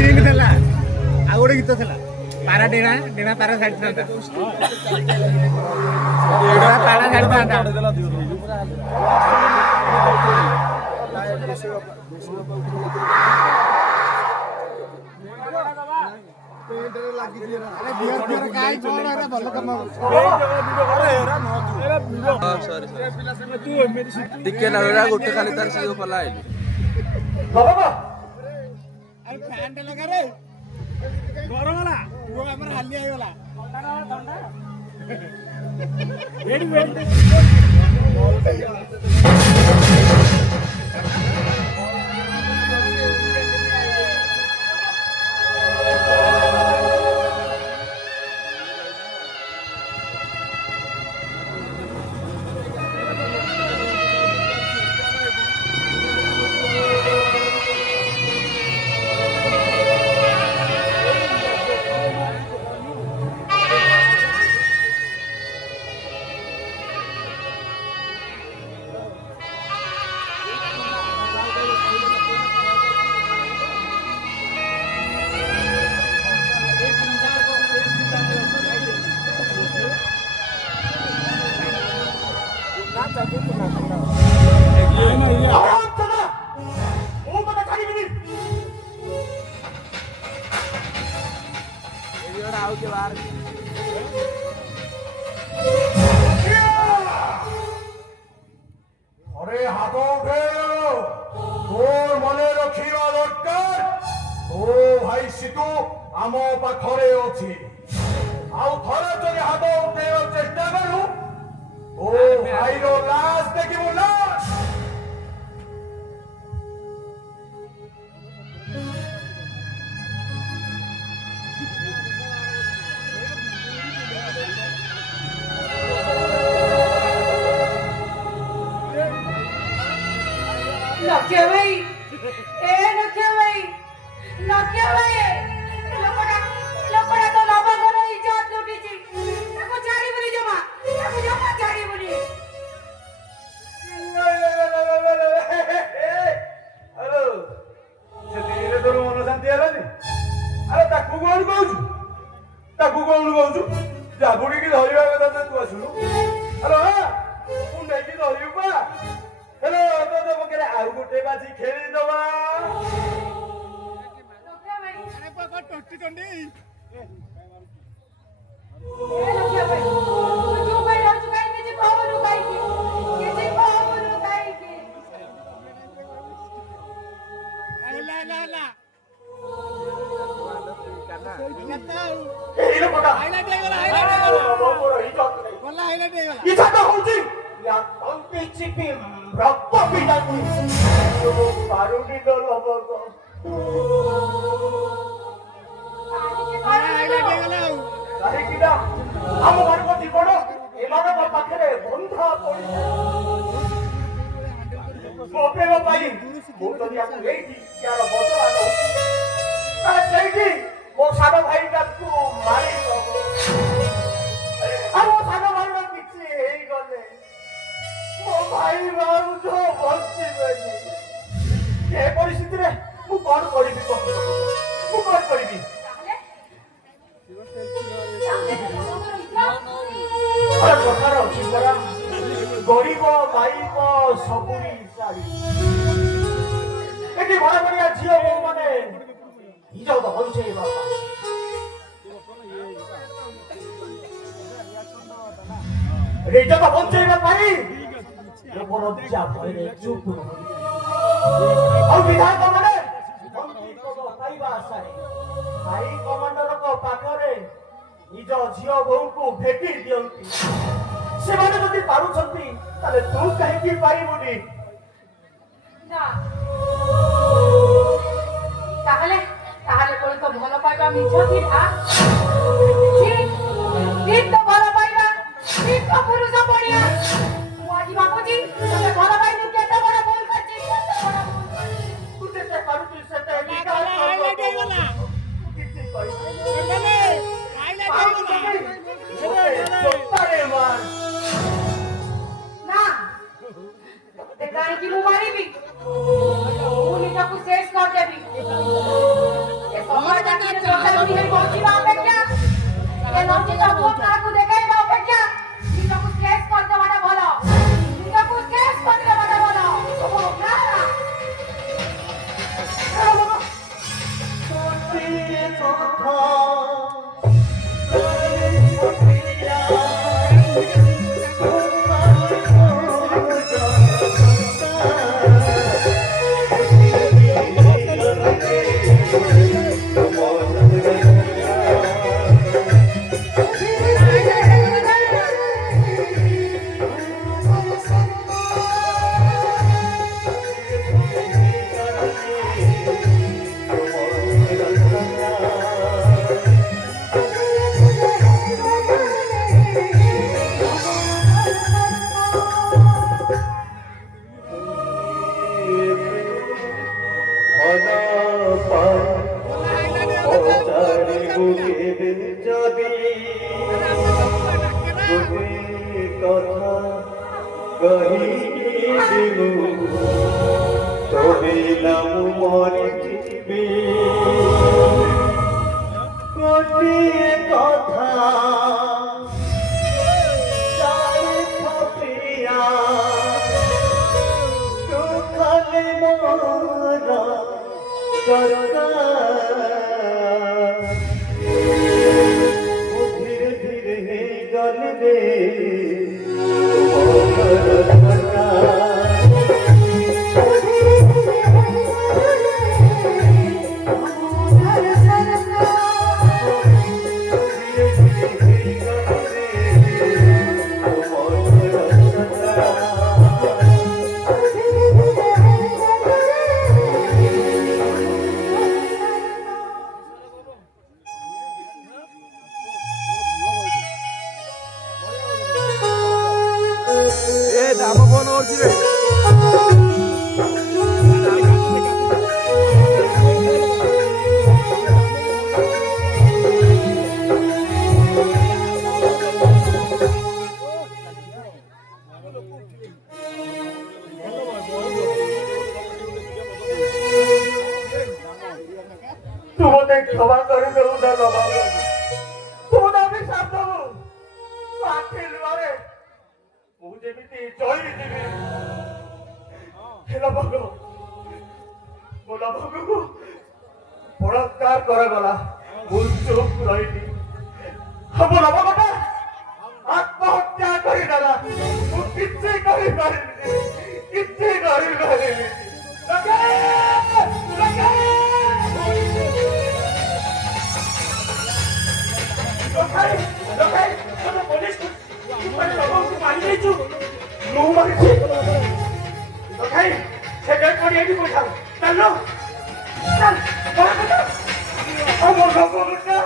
Scene थला आ गोटे गीत थला पारा डेणा डेणा पारा छाड़ी था पारा छाड़ी था ଟିକେ ନା ଗୋଟେ ଖାଲି ତାର ସେ ପଲା ଆଇଲି फैन टे लगा रे गरम वाला वो हमर हाली आइ वाला ठंडा वेट वेट अरे हाथों उठे तोर मने रखिबा दरकार ओ भाई सितु आम पाखरे अछि आउ थरे जदि हाथ उठेबार चेष्टा करू ओ भाई रो लाश देखिबु लाश नक्या भाई ए नक्या भाई लोकड़ा तो लाभा करो इज्जत लुटी छी ताको जाड़ी बोली जमा ताको जमा जाड़ी बोली हेलो से धीरे तोर मन शांति हेलानी अरे ताकू कोन कहू जाबुडी की धरिबा କଥା तू आसुनु हेलो तू नै की धरिबा हेलो तो बकरे आउ गुटे बाजी खेली दवा नक्या भाई अरे पकड़ टट्टी टंडी ए नक्या भाई तू जो भाई और चुकाई के जे पावनु काई के ला ला ला ए लो पका हाईलाइट हे गला मोर इज्जत नै बोला हाईलाइट हे गला इज्जत होउची या पंक्ति चिपी रक्त पिटानी तो पारुडी डल हबो हाईलाइट हे गला अरे किडा हम घर को जीवन एमान पाखरे बंधा पड़ी सोपेवा पाई मो तो या एठी यार बदला दो अरे सेठी मो साडो भाई का तू मारी दो अरे मो साडो भाई का पीछे हेई गले मो भाई मारू जो बच्ची बेनी ए परिस्थिति रे मु कोन करिबी मु कोन करिबी अरे प्रकार अछि परा गरीब गाईब सबुरी सारी एटी बड़ा बड़ा झियो बो माने हिजाउ त होइछे बाबा रेटा त होइछे भाइ यो बरज्जा भइरे चुप और विधायक माने मंत्री को पाइबा आशारे भाई कमांडर को पाखरे निज झियो बहु को भेटी दियंती से माने जदि पारुछंती ताले तू काहे की पाइबुनी ना ताहले कोई तो भलो पाइबा मिछ थिला ठीक तो भलो पाइबा ठीक तो पुरुष बढिया मुआजी बाबूजी तमे भलो पाइनु केते बड़ भूल करछि तू जेते पारुछि सेते निकाल हाईलाइट हे गला किछि कहि गले हाईलाइट हे गला अरे मार ना ते काहे की मु मारिबी मु निजको शेष कर देबी ए ରାତିରେ ଦୋଷରେ ବିହେଇ ବଞ୍ଚିବା ଅପେକ୍ଷା ଏ ଲଜ୍ଜିତ ପୁଅ କାହାକୁ ଦେଖେଇବା ଅପେକ୍ଷା ନିଜକୁ କେସ୍ କରିଦେବାଟା ଭଲ। ନିଜକୁ କେସ୍ କରିଦେବାଟା ଭଲ। ଓ ନା धीरे धीरे गल दे ଆମ ଫୋନ କରୁଛି ରେ। तू मते क्षमा कर देऊ ना बाबा तू ना भी साथ दो आखिर मारे ମୁଁ ଯେମିତି ଚଳିଯିବି ହେଲା ଭଗ ବୋଲା ଭଗକୁ ବଳାତ୍କାର କରାଗଲା ମୁଁ ଚୁପ୍ ରହିଲି ଆମ ନବକଟା ଆତ୍ମହତ୍ୟା କରିଦେଲା ମୁଁ କିଛି କରିପାରିବିନି କିଛି କରିପାରିବିନି Come on,